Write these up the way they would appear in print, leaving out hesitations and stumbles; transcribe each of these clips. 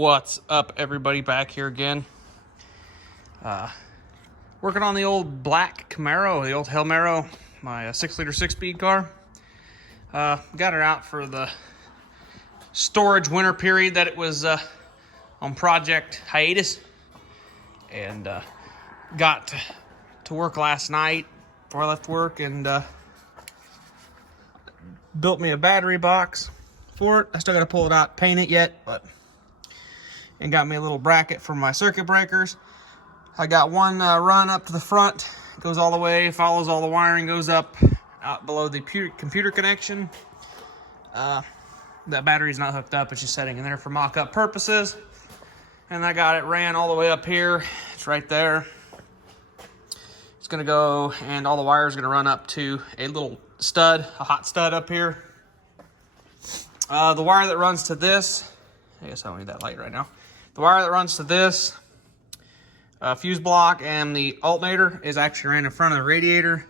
What's up, everybody? Back here again. Working on the old black Camaro, the old Camaro, my 6-liter 6-speed car. Got her out for the storage winter period that it was on project hiatus, and got to work last night before I left work and built me a battery box for it. I still got to pull it out, paint it yet, and got me a little bracket for my circuit breakers. I got one run up to the front, goes all the way, follows all the wiring, goes up out below the computer connection. That battery's not hooked up, it's just sitting in there for mock-up purposes. And I got it ran all the way up here. It's right there. It's gonna go, and all the wires are gonna run up to a little stud, a hot stud up here. The wire that runs to this, I guess I don't need that light right now. The wire that runs to this fuse block and the alternator is actually ran in front of the radiator,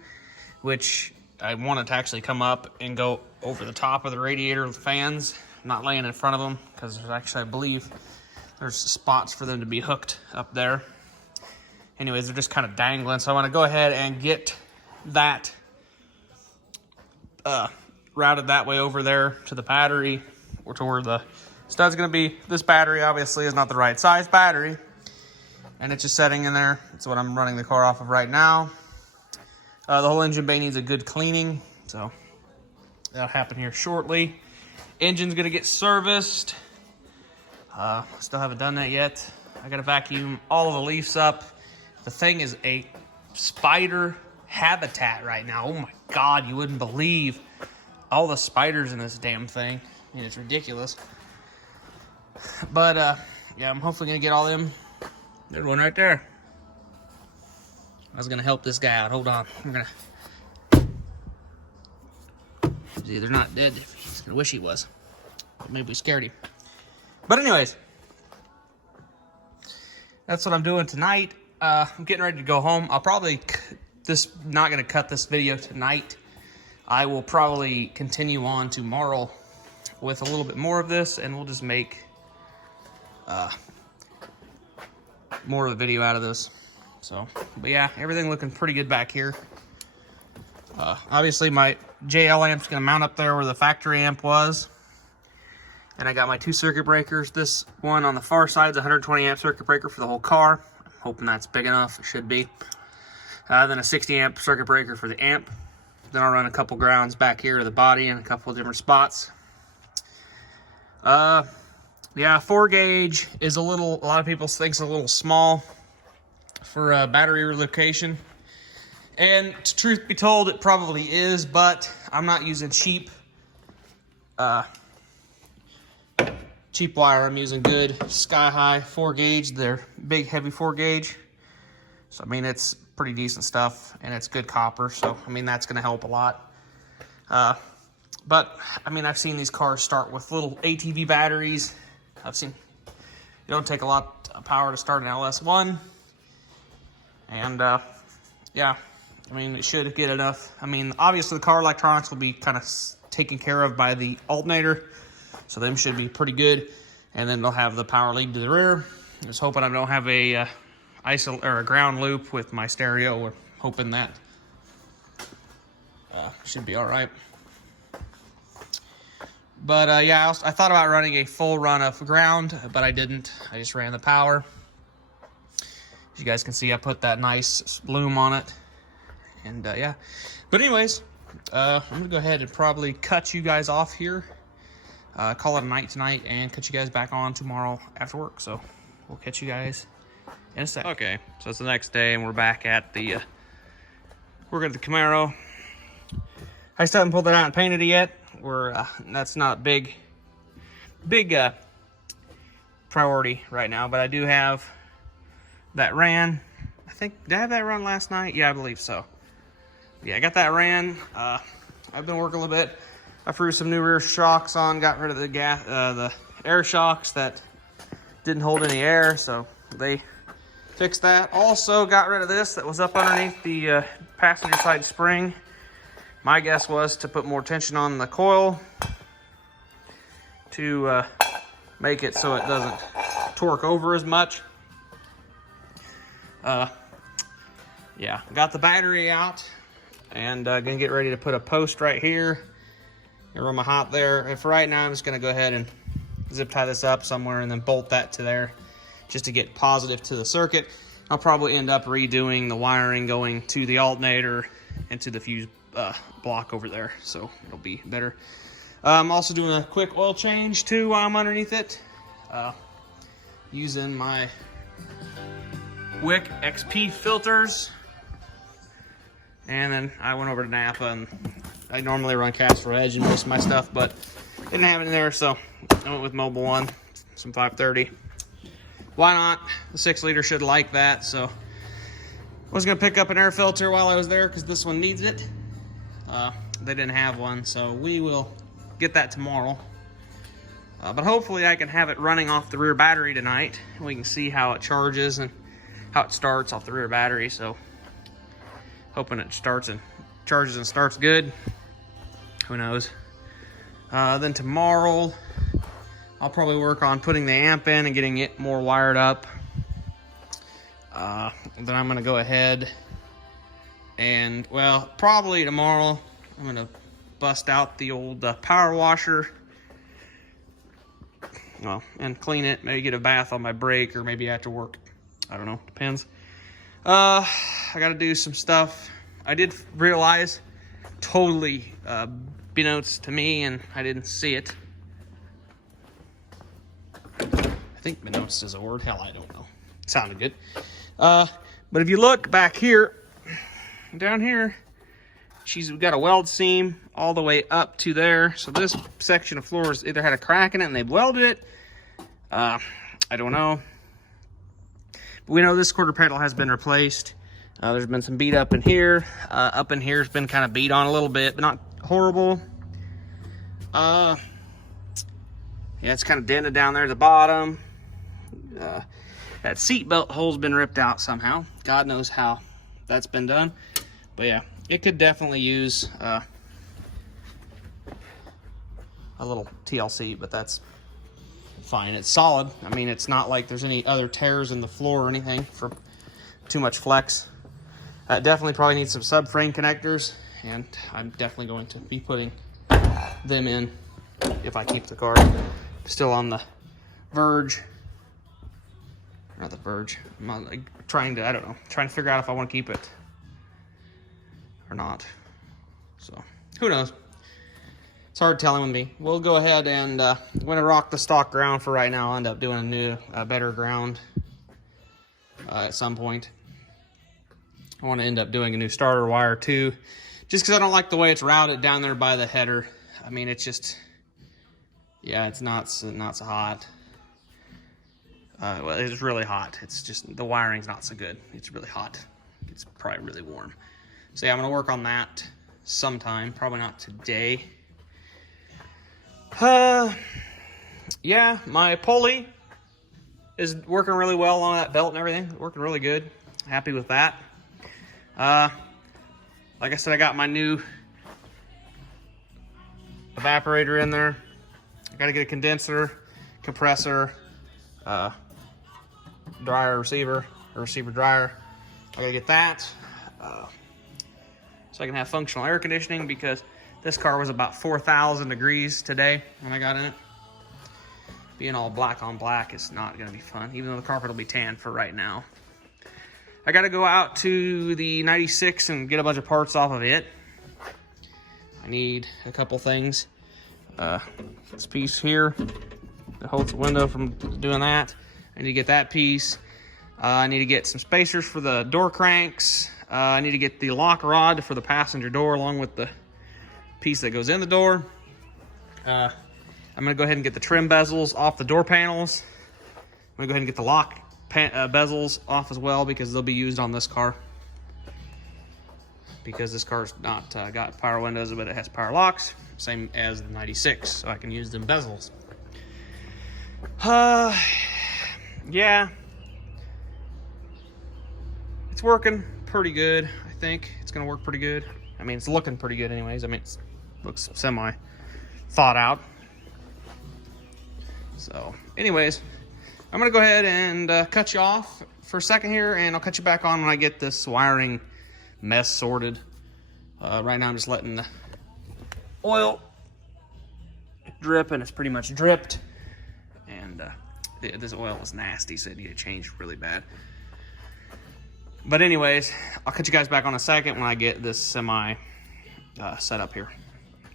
which I want it to actually come up and go over the top of the radiator fans, not laying in front of them, because there's actually, I believe, there's spots for them to be hooked up there. Anyways, they're just kind of dangling, so I want to go ahead and get that routed that way over there to the battery, or to where the stud's going to be. This battery obviously is not the right size battery, and it's just sitting in there. That's what I'm running the car off of right now. The whole engine bay needs a good cleaning, so that'll happen here shortly. Engine's going to get serviced. Still haven't done that yet. I got to vacuum all of the leaves up. The thing is a spider habitat right now. Oh my God, you wouldn't believe all the spiders in this damn thing. I mean, it's ridiculous. But, yeah, I'm hopefully going to get all them. There's one right there. I was going to help this guy out. Hold on. I'm going to... See, they're not dead. He's going to wish he was. Maybe we scared him. But anyways, that's what I'm doing tonight. I'm getting ready to go home. I'll probably... not going to cut this video tonight. I will probably continue on tomorrow with a little bit more of this, and we'll just make more of a video out of this. So, but yeah, everything looking pretty good back here. Obviously, my JL amp's going to mount up there where the factory amp was. And I got my 2 circuit breakers. This one on the far side is a 120 amp circuit breaker for the whole car. I'm hoping that's big enough. It should be. Then a 60 amp circuit breaker for the amp. Then I'll run a couple grounds back here to the body in a couple of different spots. Yeah, 4 gauge is a lot of people think it's a little small for battery relocation. And truth be told, it probably is, but I'm not using cheap wire. I'm using good Sky High 4 gauge. They're big, heavy 4 gauge. So, I mean, it's pretty decent stuff, and it's good copper. So, I mean, that's going to help a lot. But, I mean, I've seen these cars start with little ATV batteries. I've seen it don't take a lot of power to start an LS1. And, yeah, I mean, it should get enough. I mean, obviously, the car electronics will be kind of taken care of by the alternator. So, them should be pretty good. And then they'll have the power lead to the rear. I was hoping I don't have a a ground loop with my stereo. We're hoping that should be all right. But yeah, I thought about running a full run of ground, but I didn't. I just ran the power. As you guys can see, I put that nice loom on it, and yeah. But anyways, I'm gonna go ahead and probably cut you guys off here. Call it a night tonight, and cut you guys back on tomorrow after work. So we'll catch you guys in a sec. Okay, so it's the next day, and we're back at the we're at the Camaro. I still haven't pulled it out and painted it yet. That's not a big priority right now, but I do have that ran. I think, did I have that run last night? Yeah, I believe so. Yeah, I got that ran. I've been working a little bit. I threw some new rear shocks on, got rid of the air shocks that didn't hold any air, so they fixed that. Also got rid of this that was up underneath the passenger side spring. My guess was to put more tension on the coil to make it so it doesn't torque over as much. Yeah, got the battery out, and gonna get ready to put a post right here. Gonna run my hot there. And for right now, I'm just gonna go ahead and zip tie this up somewhere and then bolt that to there just to get positive to the circuit. I'll probably end up redoing the wiring going to the alternator and to the fuse block over there, so it'll be better. I'm also doing a quick oil change too while I'm underneath it, using my Wick XP filters. And then I went over to Napa, and I normally run Casper Edge in most of my stuff, but didn't have it in there, so I went with Mobil 1, some 530. Why not? The 6 liter should like that, so I was gonna pick up an air filter while I was there because this one needs it. They didn't have one, so we will get that tomorrow. But hopefully I can have it running off the rear battery tonight, and we can see how it charges and how it starts off the rear battery. So hoping it starts and charges and starts good. Who knows? Then tomorrow I'll probably work on putting the amp in and getting it more wired up. Then I'm gonna go ahead and, well, probably tomorrow I'm gonna bust out the old power washer, well, and clean it, maybe get a bath on my brake, or maybe after work. I don't know, depends. I gotta do some stuff. I did realize, totally beknownst to me, and I didn't see it. I think beknownst is a word. Hell, I don't know. It sounded good. But if you look back here, down here, she's got a weld seam all the way up to there. So this section of floor has either had a crack in it and they've welded it. I don't know. But we know this quarter panel has been replaced. There's been some beat up in here. Up in here's been kind of beat on a little bit, but not horrible. Yeah, it's kind of dented down there at the bottom. That seat belt hole's been ripped out somehow. God knows how that's been done. But yeah, it could definitely use a little TLC, but that's fine. It's solid. I mean, it's not like there's any other tears in the floor or anything for too much flex. Definitely probably needs some subframe connectors, and I'm definitely going to be putting them in if I keep the car. Still on the verge. Not the verge. I'm not, like, trying to figure out if I want to keep it or not. So, who knows? It's hard telling with me. We'll go ahead and I'm going to rock the stock ground for right now. I'll end up doing a new, better ground at some point. I want to end up doing a new starter wire too, just because I don't like the way it's routed down there by the header. I mean, it's just, yeah, it's not so hot. Well, it's really hot. It's just, the wiring's not so good. It's really hot. It's probably really warm. So yeah, I'm gonna work on that sometime, probably not today. Yeah, my pulley is working really well on that belt and everything. Working really good. Happy with that. Like I said, I got my new evaporator in there. I gotta get a condenser, compressor, dryer, receiver dryer. I gotta get that so I can have functional air conditioning, because this car was about 4,000 degrees today when I got in it. Being all black on black is not gonna be fun, even though the carpet will be tan for right now. I gotta go out to the 96 and get a bunch of parts off of it. I need a couple things. This piece here that holds the window from doing that. I need to get that piece. I need to get some spacers for the door cranks. I need to get the lock rod for the passenger door along with the piece that goes in the door. I'm gonna go ahead and get the trim bezels off the door panels. I'm gonna go ahead and get the lock bezels off as well, because they'll be used on this car. Because this car's not got power windows, but it has power locks, same as the 96, so I can use them bezels. Yeah, it's working pretty good. I think it's gonna work pretty good. I mean, it's looking pretty good anyways. I mean, it looks semi thought out. So anyways, I'm gonna go ahead and cut you off for a second here, and I'll cut you back on when I get this wiring mess sorted. Right now I'm just letting the oil drip, and it's pretty much dripped. And this oil is nasty, so it needs to change really bad. But anyways, I'll cut you guys back on a second when I get this semi set up here.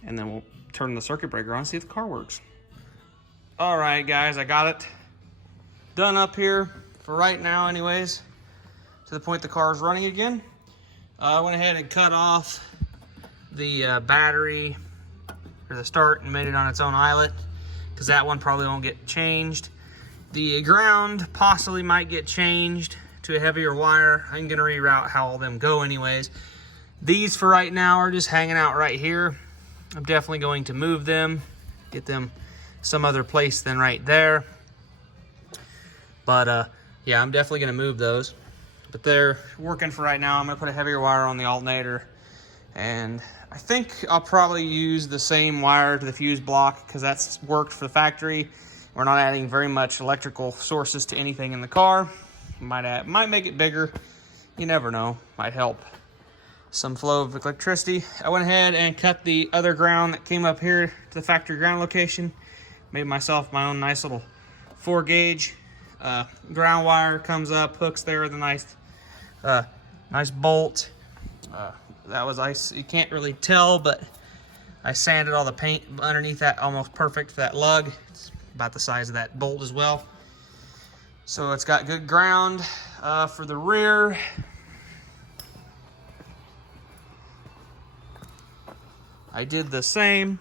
And then we'll turn the circuit breaker on and see if the car works. All right, guys, I got it done up here for right now anyways, to the point the car is running again. I went ahead and cut off the battery or the start and made it on its own eyelet, because that one probably won't get changed. The ground possibly might get changed to a heavier wire. I'm gonna reroute how all them go anyways. These for right now are just hanging out right here. I'm definitely going to move them, get them some other place than right there. But yeah, I'm definitely gonna move those. But they're working for right now. I'm gonna put a heavier wire on the alternator, and I think I'll probably use the same wire to the fuse block, because that's worked for the factory. We're not adding very much electrical sources to anything in the car. Might make it bigger. You never know. Might help some flow of electricity. I went ahead and cut the other ground that came up here to the factory ground location. Made myself my own nice little 4-gauge ground wire. Comes up, hooks there with a nice bolt. That was nice. You can't really tell, but I sanded all the paint underneath that almost perfect for that lug. It's about the size of that bolt as well. So it's got good ground for the rear. I did the same.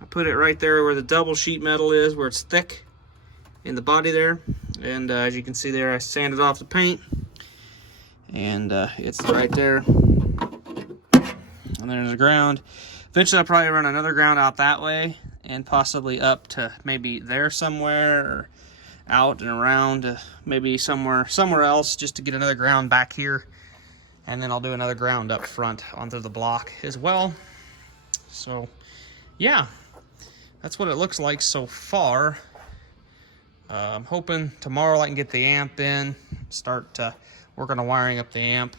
I put it right there where the double sheet metal is, where it's thick in the body there. And as you can see there, I sanded off the paint. And it's right there. And there's the ground. Eventually I'll probably run another ground out that way, and possibly up to maybe there somewhere, or out and around maybe somewhere else, just to get another ground back here. And then I'll do another ground up front onto the block as well. So yeah, that's what it looks like so far. I'm hoping tomorrow I can get the amp in, start working on wiring up the amp,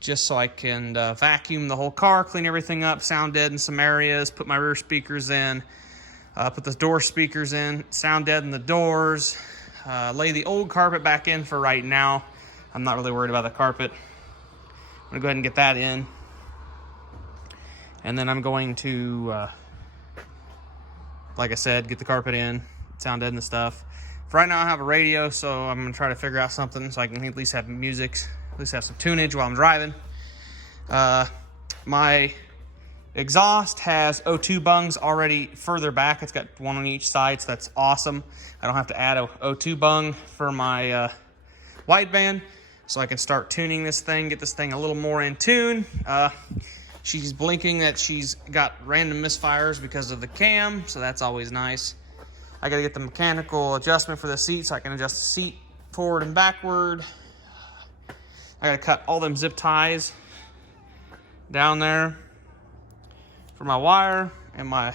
just so I can vacuum the whole car, clean everything up, sound dead in some areas, put my rear speakers in, put the door speakers in, sound dead in the doors, lay the old carpet back in for right now. I'm not really worried about the carpet. I'm gonna go ahead and get that in. And then I'm going to, like I said, get the carpet in, sound dead and stuff. For right now I have a radio, so I'm gonna try to figure out something so I can at least have music, at least have some tunage while I'm driving. My exhaust has O2 bungs already further back. It's got one on each side, so that's awesome. I don't have to add a O2 bung for my wideband, so I can start tuning this thing, get this thing a little more in tune. She's blinking that she's got random misfires because of the cam, so that's always nice. I gotta get the mechanical adjustment for the seat so I can adjust the seat forward and backward. I gotta cut all them zip ties down there for my wire and my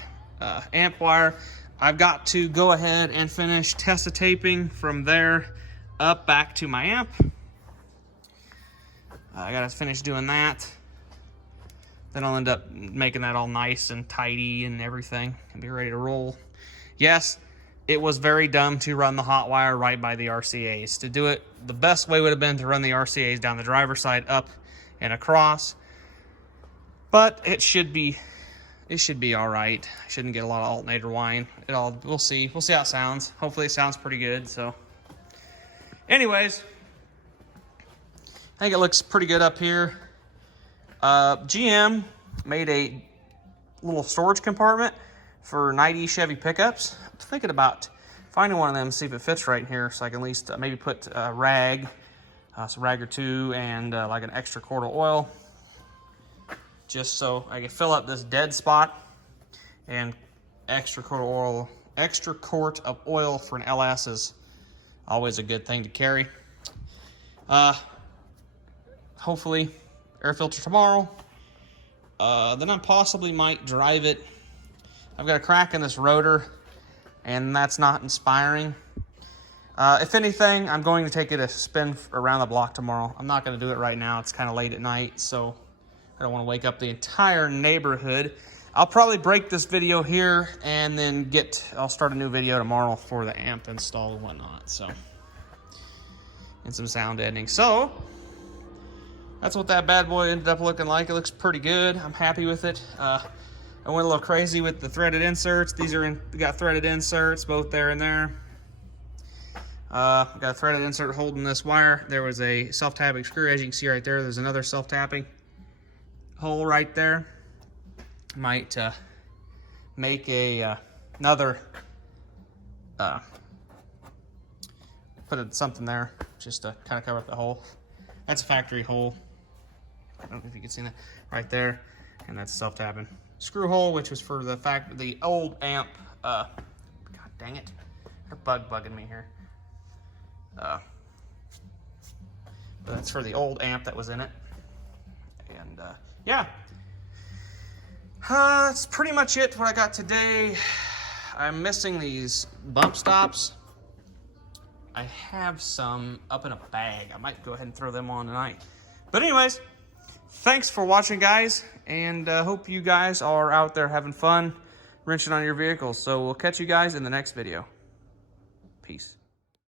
amp wire. I've got to go ahead and finish test the taping from there up back to my amp. I gotta finish doing that. Then I'll end up making that all nice and tidy and everything and be ready to roll. Yes, it was very dumb to run the hot wire right by the RCAs. To do it, the best way would have been to run the RCAs down the driver's side, up and across. But it should be all right. I shouldn't get a lot of alternator whine. We'll see. We'll see how it sounds. Hopefully it sounds pretty good. So, anyways, I think it looks pretty good up here. GM made a little storage compartment for 90 Chevy pickups. I'm thinking about finding one of them, see if it fits right here, so I can at least maybe put a rag, some rag or two, and like an extra quart of oil, just so I can fill up this dead spot. And extra quart of oil for an LS is always a good thing to carry. Hopefully air filter tomorrow. Then I possibly might drive it. I've got a crack in this rotor, and that's not inspiring. If anything, I'm going to take it a spin around the block tomorrow. I'm not going to do it right now. It's kind of late at night, so I don't want to wake up the entire neighborhood. I'll probably break this video here and then I'll start a new video tomorrow for the amp install and whatnot. So, and some sound editing. So, that's what that bad boy ended up looking like. It looks pretty good. I'm happy with it. I went a little crazy with the threaded inserts. These got threaded inserts, both there and there. Got a threaded insert holding this wire. There was a self-tapping screw, as you can see right there. There's another self-tapping hole right there. Might make another, put something there just to kind of cover up the hole. That's a factory hole. I don't know if you can see that right there. And that's self-tapping screw hole, which was for the old amp. God dang it. There's a bug bugging me here. But that's for the old amp that was in it. And yeah. That's pretty much it what I got today. I'm missing these bump stops. I have some up in a bag. I might go ahead and throw them on tonight. But anyways, thanks for watching, guys. And hope you guys are out there having fun wrenching on your vehicles. So we'll catch you guys in the next video. Peace.